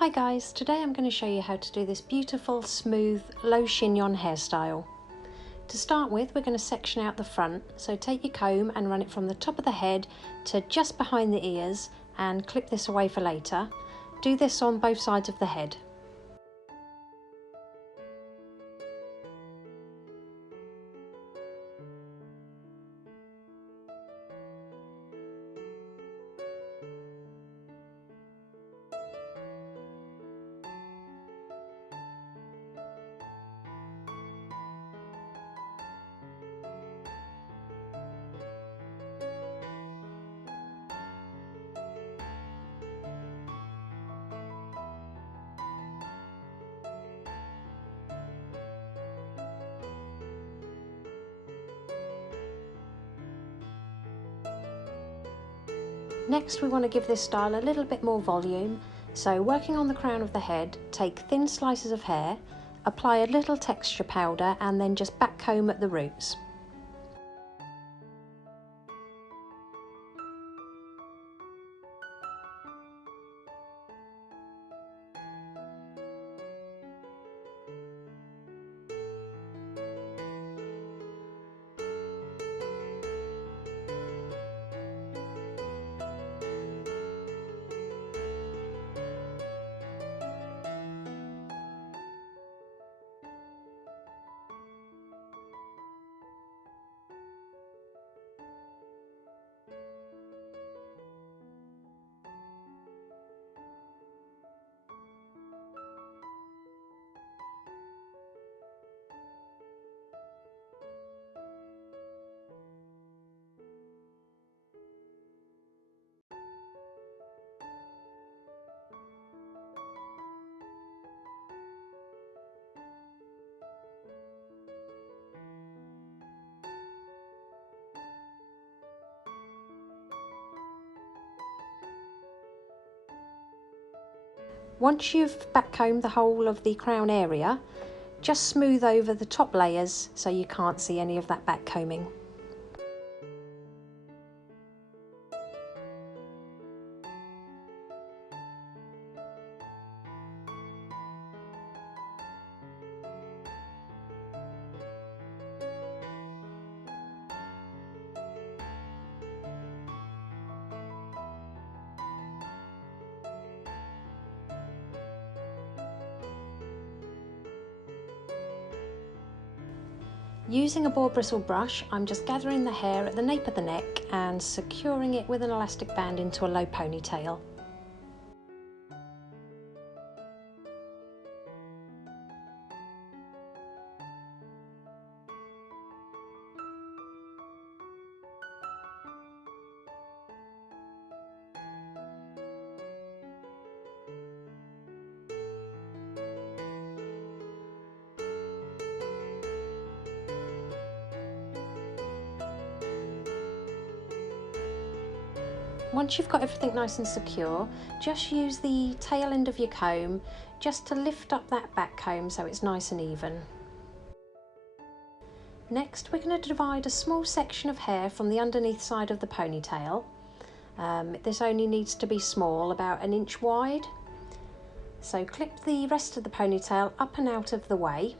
Hi guys, today I'm going to show you how to do this beautiful, smooth, low chignon hairstyle. To start with, we're going to section out the front, so take your comb and run it from the top of the head to just behind the ears and clip this away for later. Do this on both sides of the head. Next, we want to give this style a little bit more volume, so working on the crown of the head, take thin slices of hair, apply a little texture powder and then just back comb at the roots. Once you've back combed the whole of the crown area, just smooth over the top layers so you can't see any of that back combing. Using a boar bristle brush, I'm just gathering the hair at the nape of the neck and securing it with an elastic band into a low ponytail. Once you've got everything nice and secure, just use the tail end of your comb just to lift up that back comb so it's nice and even. Next, we're going to divide a small section of hair from the underneath side of the ponytail. This only needs to be small, about 1 inch wide. So clip the rest of the ponytail up and out of the way.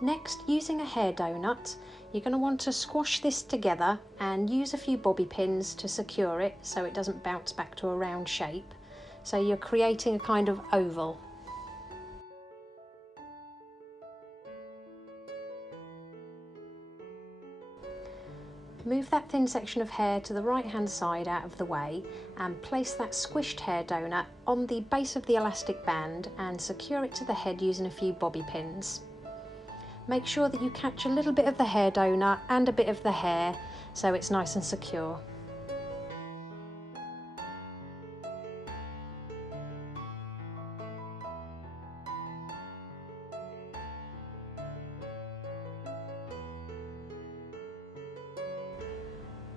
Next, using a hair donut, you're going to want to squash this together and use a few bobby pins to secure it so it doesn't bounce back to a round shape. So you're creating a kind of oval. Move that thin section of hair to the right hand side out of the way and place that squished hair donut on the base of the elastic band and secure it to the head using a few bobby pins. Make sure that you catch a little bit of the hair donut and a bit of the hair so it's nice and secure.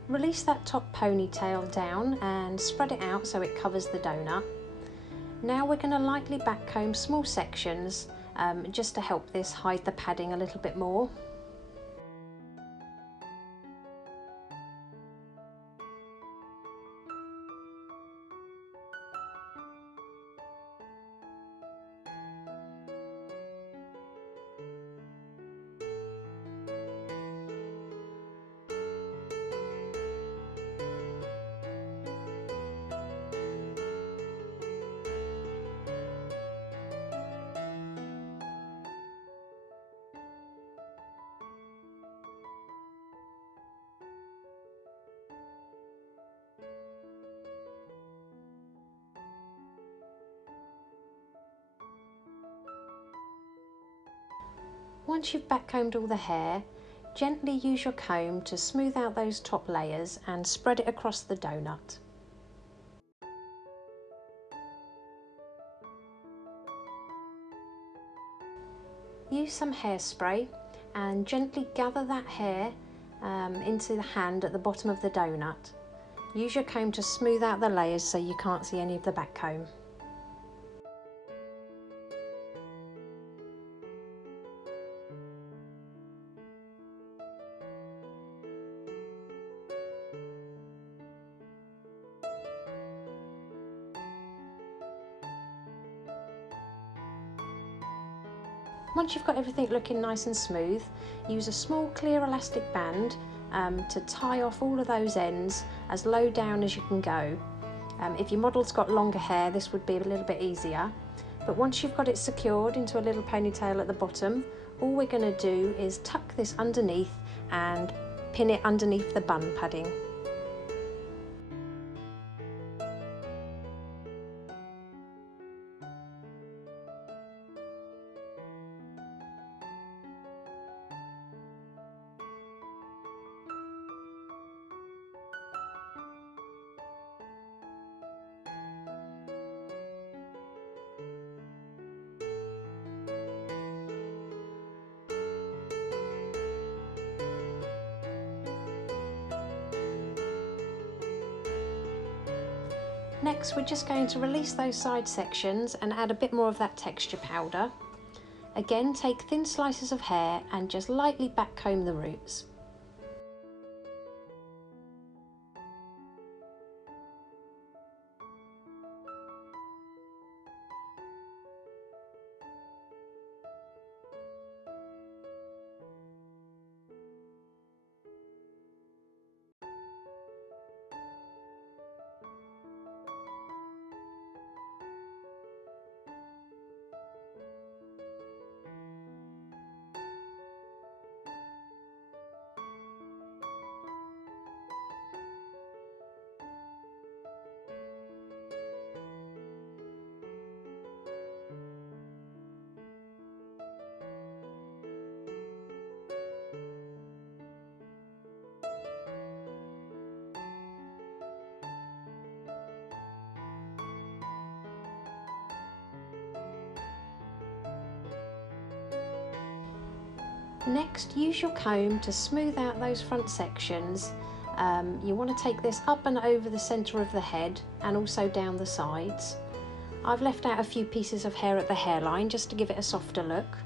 Release that top ponytail down and spread it out so it covers the donut. Now we're going to lightly back comb small sections just to help this hide the padding a little bit more. Once you've backcombed all the hair, gently use your comb to smooth out those top layers and spread it across the donut. Use some hairspray and gently gather that hair into the hand at the bottom of the donut. Use your comb to smooth out the layers so you can't see any of the back comb. Once you've got everything looking nice and smooth, use a small clear elastic band to tie off all of those ends as low down as you can go. If your model's got longer hair, this would be a little bit easier. But once you've got it secured into a little ponytail at the bottom, all we're going to do is tuck this underneath and pin it underneath the bun padding. Next, we're just going to release those side sections and add a bit more of that texture powder. Again, take thin slices of hair and just lightly backcomb the roots. Next, use your comb to smooth out those front sections. You want to take this up and over the centre of the head and also down the sides. I've left out a few pieces of hair at the hairline just to give it a softer look.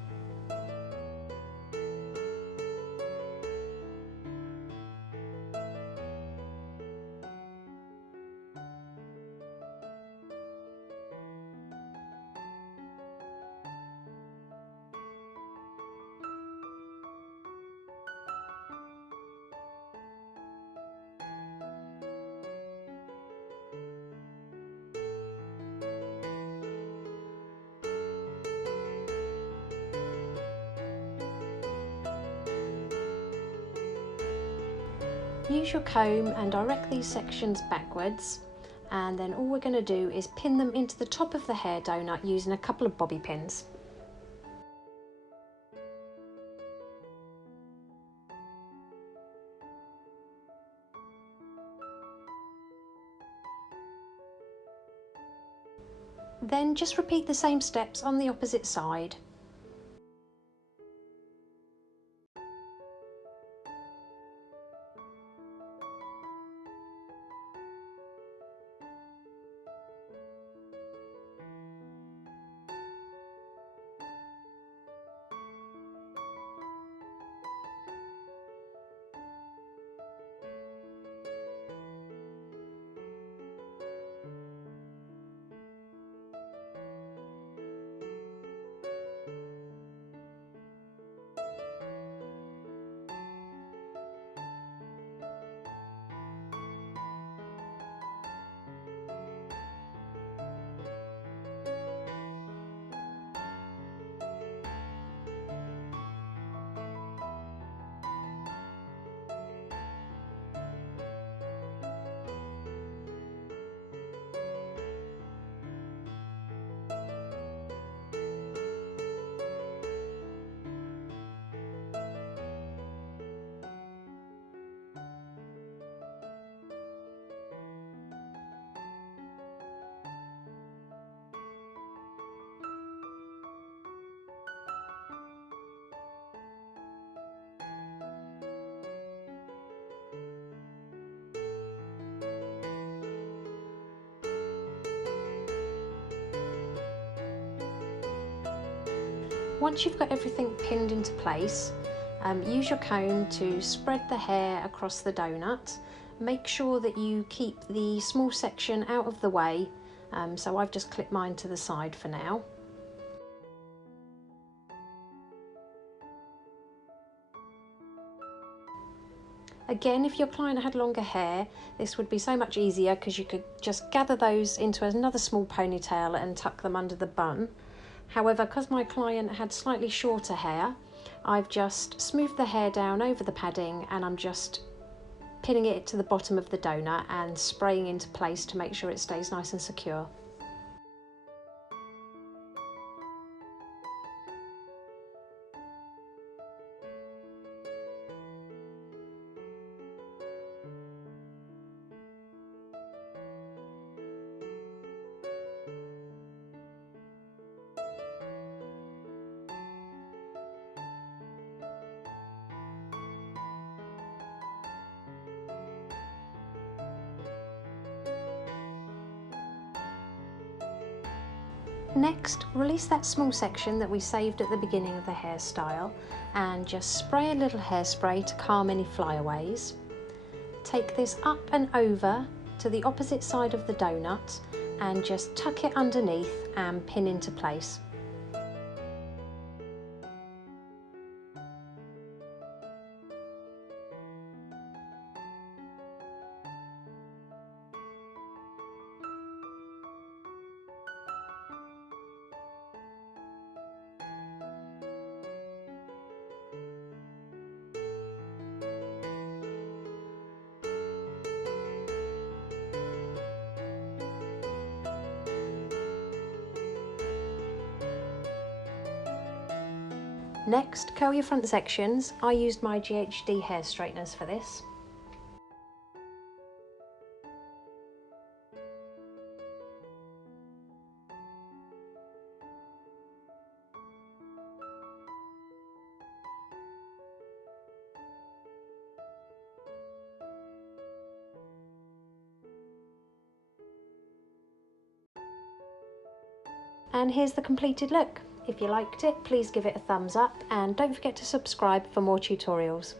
Use your comb and direct these sections backwards, and then all we're going to do is pin them into the top of the hair donut using a couple of bobby pins. Then just repeat the same steps on the opposite side. Once you've got everything pinned into place, use your comb to spread the hair across the donut. Make sure that you keep the small section out of the way, so I've just clipped mine to the side for now. Again, if your client had longer hair, this would be so much easier because you could just gather those into another small ponytail and tuck them under the bun. However, because my client had slightly shorter hair, I've just smoothed the hair down over the padding and I'm just pinning it to the bottom of the donut and spraying into place to make sure it stays nice and secure. Next, release that small section that we saved at the beginning of the hairstyle and just spray a little hairspray to calm any flyaways. Take this up and over to the opposite side of the donut and just tuck it underneath and pin into place. Next, curl your front sections. I used my GHD hair straighteners for this. And here's the completed look. If you liked it, please give it a thumbs up and don't forget to subscribe for more tutorials.